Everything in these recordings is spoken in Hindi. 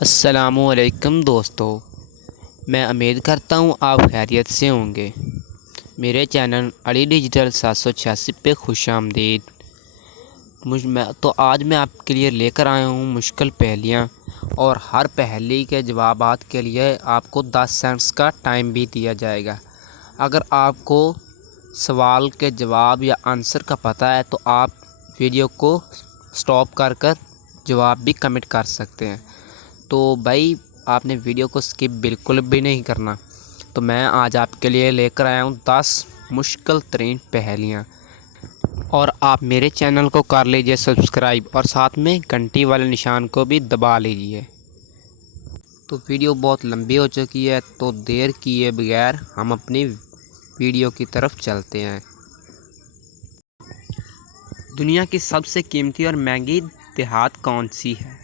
अस्सलामुअलैकुम दोस्तों, मैं उम्मीद करता हूँ आप खैरियत से होंगे। मेरे चैनल अली डिजिटल 786 पे खुशामदीद। आज मैं आपके लिए लेकर आया हूँ मुश्किल पहेलियाँ, और हर पहेली के जवाबात के लिए आपको 10 सेकंड्स का टाइम भी दिया जाएगा। अगर आपको सवाल के जवाब या आंसर का पता है तो आप वीडियो को स्टॉप कर जवाब भी कमेंट कर सकते हैं। तो भाई, आपने वीडियो को स्किप बिल्कुल भी नहीं करना। तो मैं आज आपके लिए लेकर आया हूँ 10 मुश्किल तरीन पहेलियाँ, और आप मेरे चैनल को कर लीजिए सब्सक्राइब और साथ में घंटी वाले निशान को भी दबा लीजिए। तो वीडियो बहुत लंबी हो चुकी है, तो देर किए बगैर हम अपनी वीडियो की तरफ चलते हैं। दुनिया की सबसे कीमती और महंगी देहात कौन सी है?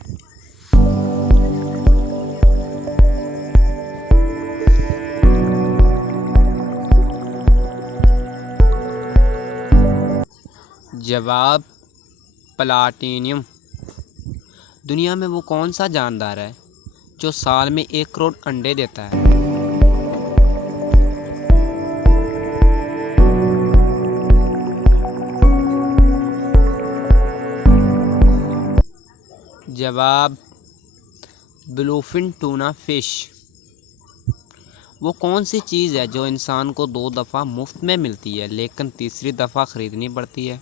जवाब प्लाटिनियम। दुनिया में वो कौन सा जानदार है जो साल में 1 करोड़ अंडे देता है? जवाब ब्लूफिन टूना फिश। वो कौन सी चीज़ है जो इंसान को 2 दफ़ा मुफ्त में मिलती है लेकिन तीसरी दफ़ा ख़रीदनी पड़ती है?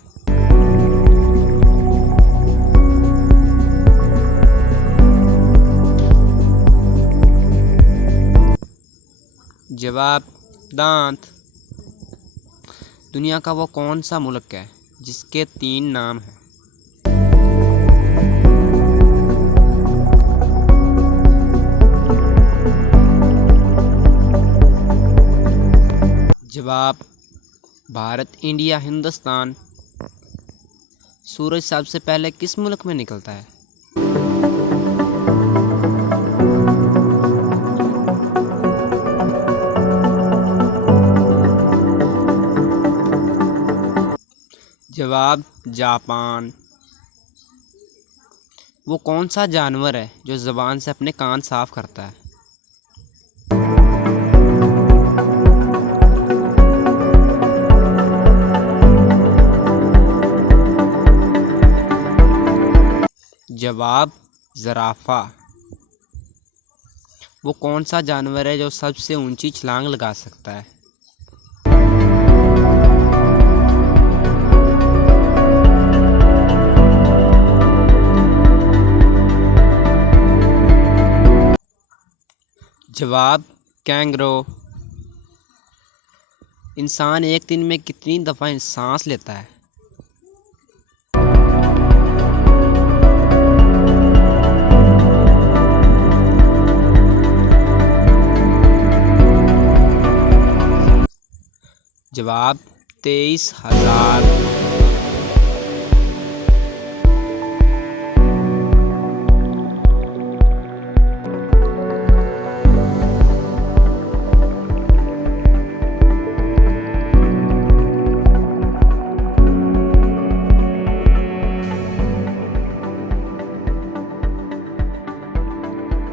जवाब दांत। दुनिया का वो कौन सा मुल्क है जिसके 3 नाम हैं? जवाब भारत, इंडिया, हिंदुस्तान। सूरज सबसे पहले किस मुल्क में निकलता है? जवाब जापान। वो कौन सा जानवर है जो ज़बान से अपने कान साफ करता है? जवाब ज़राफ़ा। वो कौन सा जानवर है जो सबसे ऊंची छलांग लगा सकता है? जवाब कैंगरो। इंसान एक दिन में कितनी दफ़ा सांस लेता है? जवाब 23,000।